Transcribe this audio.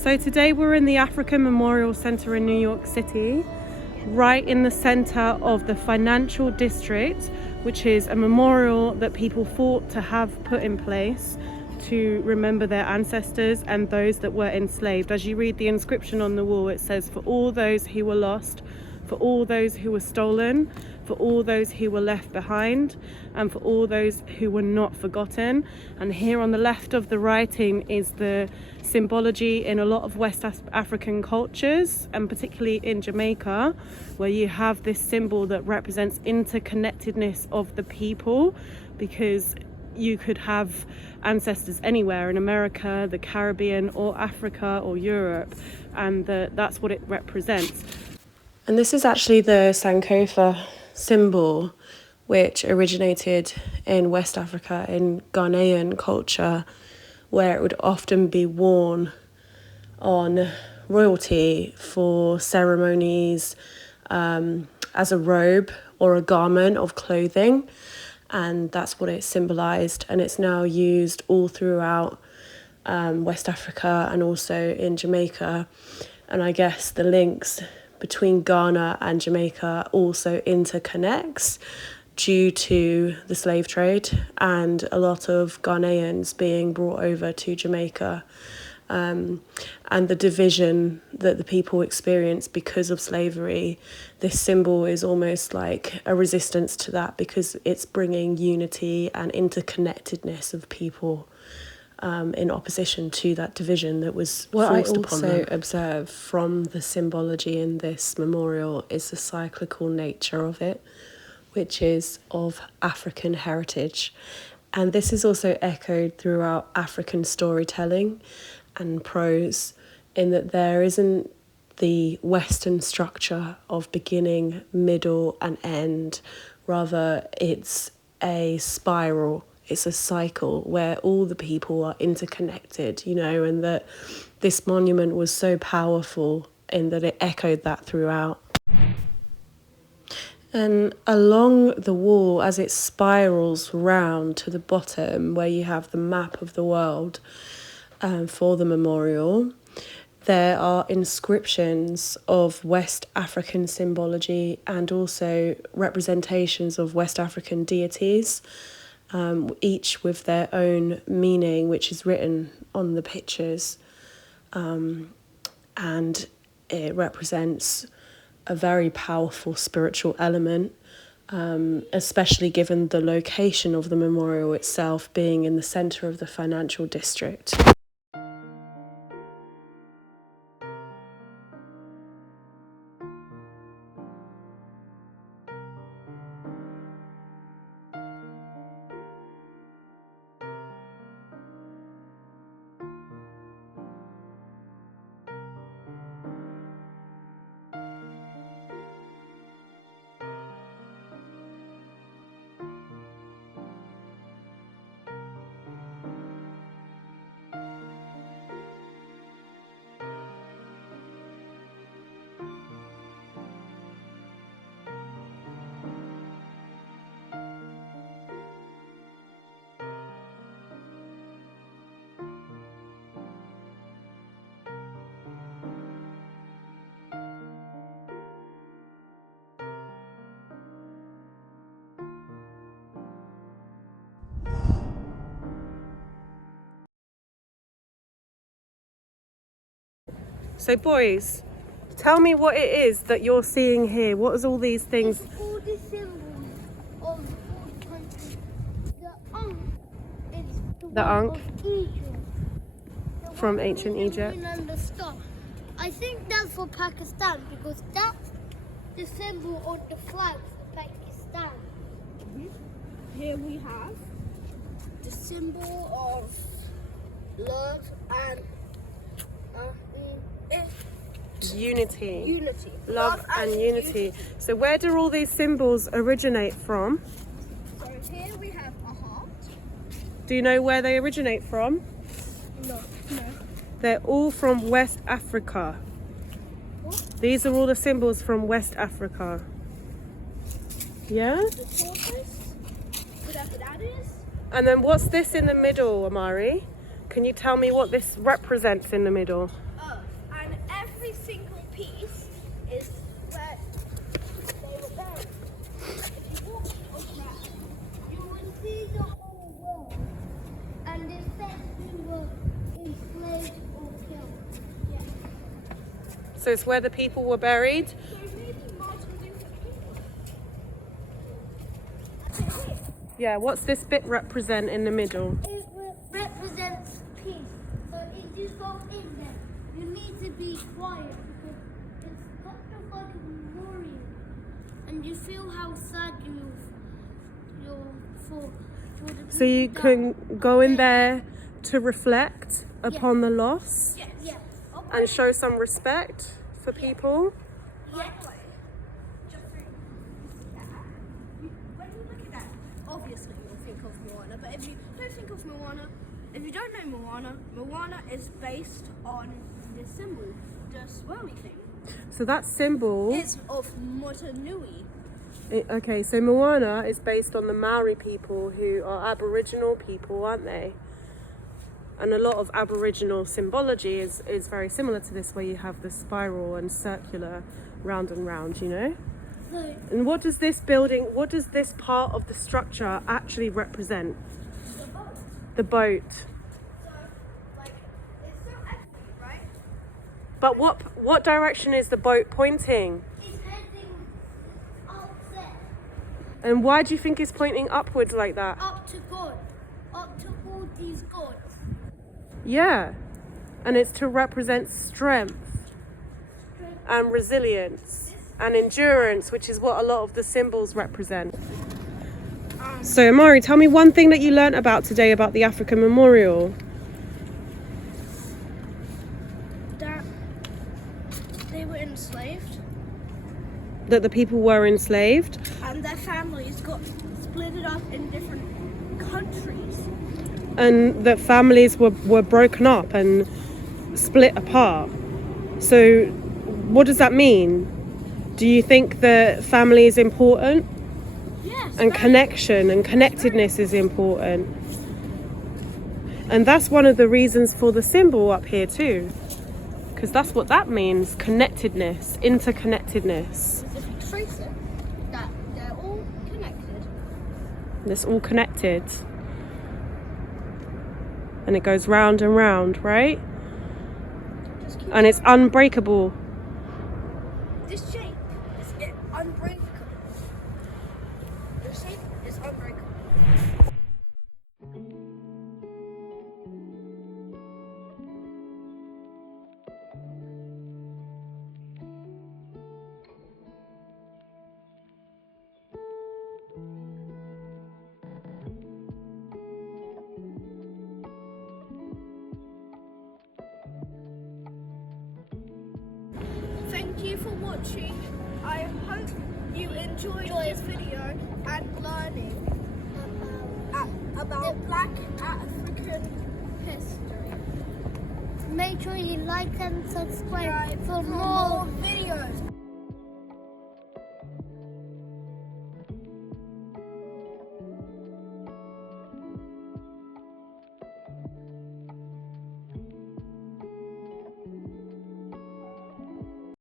So today we're in the African Memorial Center in New York City, right in the center of the financial district, which is a memorial that people fought to have put in place to remember their ancestors and those that were enslaved. As you read the inscription on the wall, it says, "For all those who were lost, for all those who were stolen, for all those who were left behind, and for all those who were not forgotten." And here on the left of the writing is the symbology in a lot of West African cultures, and particularly in Jamaica, where you have this symbol that represents interconnectedness of the people, because you could have ancestors anywhere in America, the Caribbean, or Africa, or Europe, and that's what it represents. And this is actually the Sankofa symbol, which originated in West Africa, in Ghanaian culture, where it would often be worn on royalty for ceremonies, as a robe or a garment of clothing. And that's what it symbolized, and it's now used all throughout West Africa and also in Jamaica. And I guess the links between Ghana and Jamaica also interconnects due to the slave trade and a lot of Ghanaians being brought over to Jamaica, and the division that the people experience because of slavery. This symbol is almost like a resistance to that, because it's bringing unity and interconnectedness of people, in opposition to that division that was forced upon them. What I also observe from the symbology in this memorial is the cyclical nature of it, which is of African heritage. And this is also echoed throughout African storytelling and prose, in that there isn't the Western structure of beginning, middle, and end. Rather, it's a spiral. It's a cycle where all the people are interconnected, and that this monument was so powerful in that it echoed that throughout. And along the wall, as it spirals round to the bottom, where you have the map of the world for the memorial, there are inscriptions of West African symbology and also representations of West African deities, each with their own meaning, which is written on the pictures, and it represents a very powerful spiritual element, especially given the location of the memorial itself being in the centre of the financial district. So boys, tell me what it is that you're seeing here. What is all these things? It's all the symbols of all countries. The Ankh is The Ankh? Of Egypt. From ancient Egypt. And the star. I think that's for Pakistan, because that's the symbol on the flag for Pakistan. Here we have the symbol of love and unity. Love and unity. So where do all these symbols originate from? So here we have a heart. Do you know where they originate from? No. They're all from West Africa. What? These are all the symbols from West Africa. Yeah? The tortoise. Whatever that is. And then what's this in the middle, Amari? Can you tell me what this represents in the middle? Oh. So it's where the people were buried. So maybe Martin Luther King. Yeah, what's this bit represent in the middle? It represents peace. So if you go in there, you need to be quiet because it's kind of like a memorial, and you feel how sad you're for the people. So you that- can go in there to reflect upon the loss Yeah. and show some respect for people. By the way, just so when you look at that, obviously you'll think of Moana, but if you don't think of Moana, if you don't know Moana, Moana is based on this symbol, the swirly thing. So that symbol, It's of Motunui. okay, so Moana is based on the Maori people who are Aboriginal people, aren't they? And a lot of Aboriginal symbology is very similar to this, where you have the spiral and circular, round and round, you know? So And what does this building, what does this part of the structure actually represent? The boat. The boat. So, like, it's so excellent, right? But what direction is the boat pointing? it's heading up there, And why do you think it's pointing upwards like that? up to God, up to all these gods. Yeah. And it's to represent strength and resilience and endurance, which is what a lot of the symbols represent. So Amari, tell me one thing that you learnt about today about the African Memorial. That they were enslaved That the people were enslaved. and their families got split up in different countries. And that families were broken up and split apart. So what does that mean? Do you think that family is important Yes. and connection and connectedness is important? And that's one of the reasons for the symbol up here too, because that's what that means: connectedness, interconnectedness. If you trace it, that they're all connected. It's all connected. And it goes round and round, right? Just keep And it's unbreakable. this shape is unbreakable. The shape is unbreakable. Thank you for watching. I hope you enjoyed this video and learning about Black African history. Make sure you like and subscribe for more more videos.